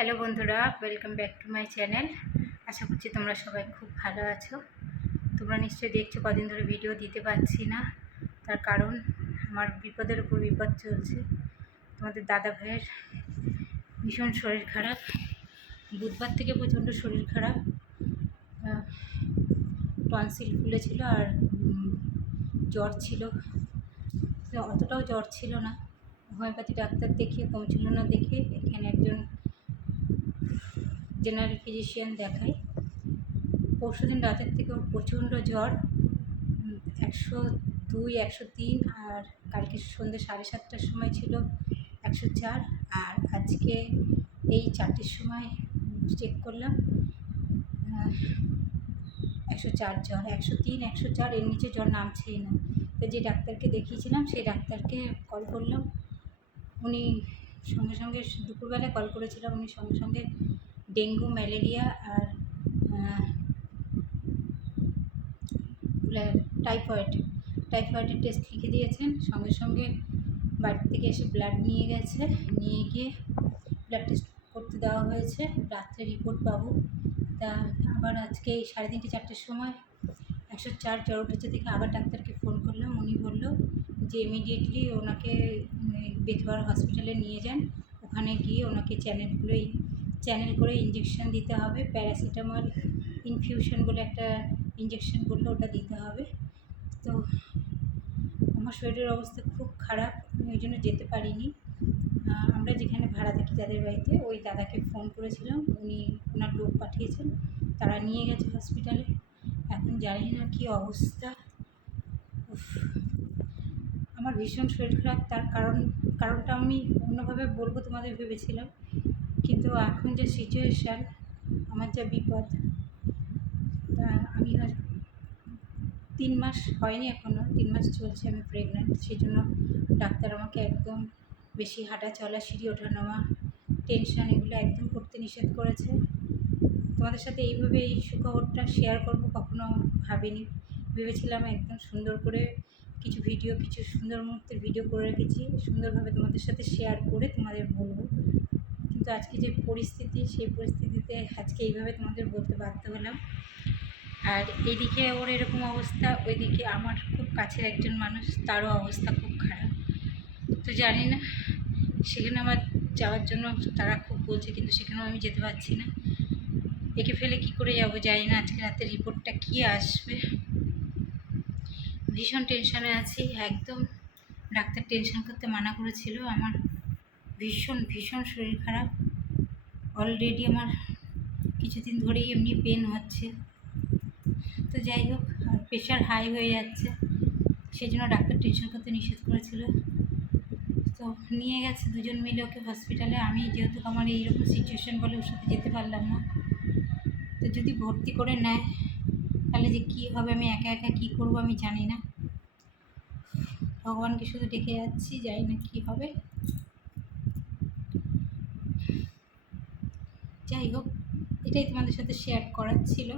Hello বন্ধুরা welcome back to my channel আশা করছি তোমরা সবাই খুব ভালো আছো। তোমরা নিশ্চয়ই দেখছ, কদিন ধরে ভিডিও দিতে পারছি না। তার কারণ, আমার বিপদের উপর বিপদ চলছে। তোমাদের দাদা ভাইয়ের ভীষণ শরীর খারাপ। বুধবার থেকে প্রচণ্ড শরীর খারাপ। টনসিল ফুলেছিল আর জ্বর ছিল। অতটাও জ্বর ছিল না। হোমিওপ্যাথি ডাক্তার দেখিয়ে কমছিল না দেখে, এখানে একজন জেনারেল ফিজিশিয়ান দেখাই পরশুদিন রাতের থেকে ওর প্রচণ্ড জ্বর একশো দুই, একশো তিন আর কালকে সন্ধ্যে সাড়ে সাতটার সময় ছিল একশো চার আর আজকে এই চারটের সময় চেক করলাম একশো চার জ্বর, একশো তিন, একশো চার এর নিচে জ্বর নামছেই না। তো যে ডাক্তারকে দেখিয়েছিলাম, সেই ডাক্তারকে কল করলাম। উনি সঙ্গে সঙ্গে দুপুরবেলায় কল করেছিলাম উনি সঙ্গে সঙ্গে ডেঙ্গু, ম্যালেরিয়া আর টাইফয়েড। টাইফয়েডের টেস্ট লিখে দিয়েছেন। সঙ্গে সঙ্গে বাড়ি থেকে এসে ব্লাড নিয়ে গেছে। নিয়ে গিয়ে ব্লাড টেস্ট করতে দেওয়া হয়েছে। রাত্রে রিপোর্ট পাবো। তা আবার আজকে এই সাড়ে তিনটে, চারটের সময় একশো চার জ্বর উঠেছে দেখে আবার ডাক্তারকে ফোন করলাম। উনি বলল যে ইমিডিয়েটলি ওনাকে বেথবার হসপিটালে নিয়ে যান। ওখানে গিয়ে ওনাকে চ্যানেলগুলোই চ্যানেল করে ইঞ্জেকশন দিতে হবে প্যারাসিটামল ইনফিউশন বলে একটা ইঞ্জেকশন বলল ওটা দিতে হবে। তো আমার শরীরের অবস্থা খুব খারাপ, আমি ওই জন্য যেতে পারিনি। আমরা যেখানে ভাড়া থাকি যাদের বাড়িতে, ওই দাদাকে ফোন করেছিলাম, উনি ওনার লোক পাঠিয়েছেন, তারা নিয়ে গেছে হসপিটালে এখন জানি না কী অবস্থা। আমার ভীষণ শরীর খারাপ, তার কারণ, কারণটা আমি অন্যভাবে বলব তোমাদের ভেবেছিলাম। কিন্তু এখন যে সিচুয়েশান আমার যা বিপদ, তা আমি তিন মাস হয়নি এখনও তিন মাস চলছে আমি প্রেগনেন্ট সেই জন্য ডাক্তার আমাকে একদম বেশি হাঁটা চলা, সিঁড়ি ওঠা নামা টেনশন এগুলো একদম করতে নিষেধ করেছে। তোমাদের সাথে এইভাবে এই সুখবরটা শেয়ার করব কখনো ভাবিনি। ভেবেছিলাম একদম সুন্দর করে কিছু ভিডিও কিছু সুন্দর মুহূর্তের ভিডিও করে রেখেছি। সুন্দরভাবে তোমাদের সাথে শেয়ার করে তোমাদের বলব। কিন্তু আজকে যে পরিস্থিতি, সেই পরিস্থিতিতে আজকে এইভাবে তোমাদের বলতে বাধ্য হলাম। আর এদিকে ওর এরকম অবস্থা, ওইদিকে আমার খুব কাছের একজন মানুষ, তারও অবস্থা খুব খারাপ। তো জানি না, সেখানে আমার যাওয়ার জন্য তারা খুব বলছে, কিন্তু সেখানেও আমি যেতে পারছি না। একে ফেলে কি করে যাব জানি না, আজকে রাতে রিপোর্টটা কী আসবে? ভীষণ টেনশনে আছি, একদম। ডাক্তার টেনশন করতে মানা করেছিল আমার। ভীষণ ভীষণ শরীর খারাপ। অলরেডি আমার কিছুদিন ধরেই এমনি পেন হচ্ছে। তো যাই হোক, আর প্রেশার হাই হয়ে যাচ্ছে। সেই জন্য ডাক্তার টেনশন করতে নিষেধ করেছিল। তো নিয়ে গেছে দুজন মিলে ওকে হসপিটালে আমি যেহেতু আমার এইরকম সিচুয়েশন বলে ওর সাথে যেতে পারলাম না। তো যদি ভর্তি করে নেয়, তাহলে যে কী হবে, আমি একা একা কী করব আমি জানি না। ভগবানকে শুধু ডেকে যাচ্ছি জানি না কী হবে। যাই হোক, এটাই তোমাদের সাথে শেয়ার করার ছিল।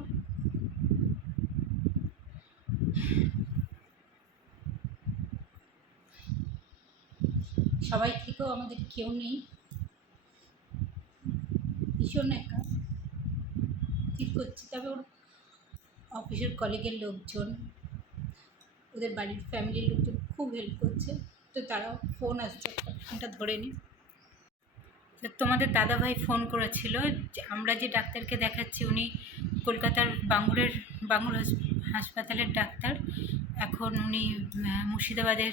সবাই থেকেও আমাদের কেউ নেই। ভীষণ একা। ঠিক করছি? তবে ওর অফিসের কলিগের লোকজন, ওদের বাড়ির ফ্যামিলির লোকজন খুব হেল্প করছে। তো তারাও ফোন আসছে ফোনটা ধরে নি তো তোমাদের দাদাভাই ফোন করেছিল আমরা যে ডাক্তারকে দেখাচ্ছি উনি কলকাতার বাঙ্গুরের, বাঙ্গুর হাসপাতালের ডাক্তার। এখন উনি মুর্শিদাবাদের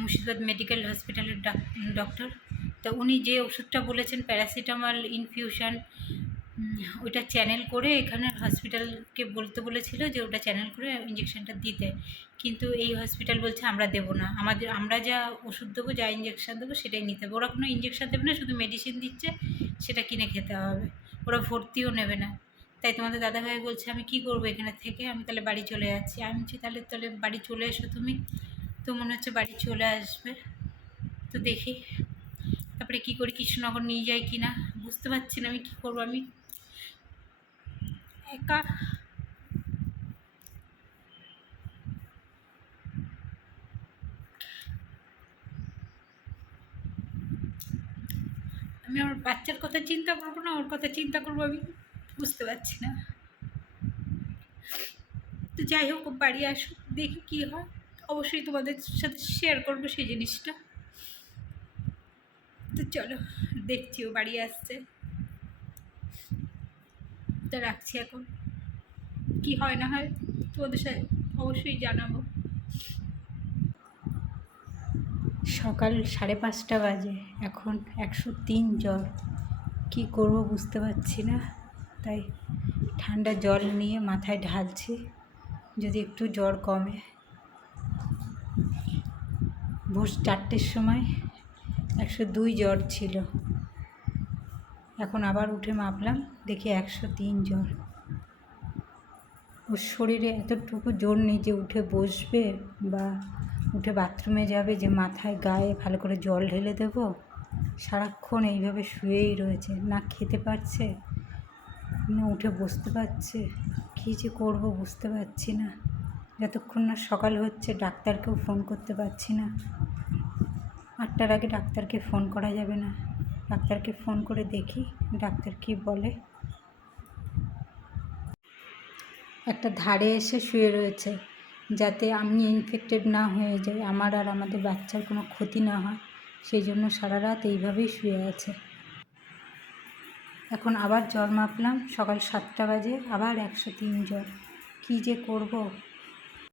মুর্শিদাবাদ মেডিকেল হসপিটালের ডক্টর তো উনি যে ওষুধটা বলেছেন, প্যারাসিটামল ইনফিউশন ওইটা চ্যানেল করে এখানের হসপিটালকে বলতে বলেছিল যে ওটা চ্যানেল করে ইঞ্জেকশনটা দিতে। কিন্তু এই হসপিটাল বলছে আমরা দেবো না। আমাদের, আমরা যা ওষুধ দেবো, যা ইঞ্জেকশন দেবো, সেটাই নিতে হবে। ওরা কোনো ইঞ্জেকশন দেবে না, শুধু মেডিসিন দিচ্ছে, সেটা কিনে খেতে হবে। ওরা ভর্তিও নেবে না। তাই তোমাদের দাদাভাই বলছে, আমি কি করব এখানে থেকে? আমি তাহলে বাড়ি চলে যাচ্ছি। আমি বলছি, তাহলে তাহলে বাড়ি চলে এসো তুমি। তো মনে হচ্ছে বাড়ি চলে আসবে। তো দেখি। তারপরে কী করি, কৃষ্ণনগর নিয়ে যাই কি না বুঝতে পারছি না আমি কী করব আমি। একা। আমি আমি আমার বাচ্চার কথা চিন্তা করব না, ওর কথা চিন্তা করব, আমি বুঝতে পারছি না। তো যাই হোক বাড়ি আসুক, দেখি কী হয়। অবশ্যই তোমাদের সাথে শেয়ার করব সেই জিনিসটা। তো চলো, দেখছি ও বাড়ি আসছে। তো রাখছি এখন। কি হয় না হয় তোমাদের সাথে অবশ্যই জানাব। সকাল সাড়ে পাঁচটা বাজে, এখন একশো তিন জ্বর। কী করব বুঝতে পারছি না। তাই ঠান্ডা জল নিয়ে মাথায় ঢালছি, যদি একটু জ্বর কমে। ভোর চারটের সময় একশো দুই জ্বর ছিল। এখন আবার উঠে মাপলাম, দেখি একশো তিন জ্বর ওর শরীরে এতটুকু জোর নেই যে উঠে বসবে বা উঠে বাথরুমে যাবে যে মাথায় গায়ে ভালো করে জল ঢেলে দেবো। সারাক্ষণ এইভাবে শুয়েই রয়েছে, না খেতে পারছে, না উঠে বসতে পারছে। কী যে করব বুঝতে পারছি না। যতক্ষণ না সকাল হচ্ছে, ডাক্তারকেও ফোন করতে পারছি না। আটটার আগে ডাক্তারকে ফোন করা যাবে না। ডাক্তারকে ফোন করে দেখি, ডাক্তার কী বলে। একটা ধারে এসে শুয়ে রয়েছে, যাতে আমি ইনফেক্টেড না হয়ে যাই, আমার আর আমাদের বাচ্চার কোনো ক্ষতি না হয়, সেই জন্য সারা রাত এইভাবেই শুয়ে আছে। এখন আবার জ্বর মাপলাম, সকাল সাতটা বাজে, আবার একশো তিন জ্বর। কী যে করব?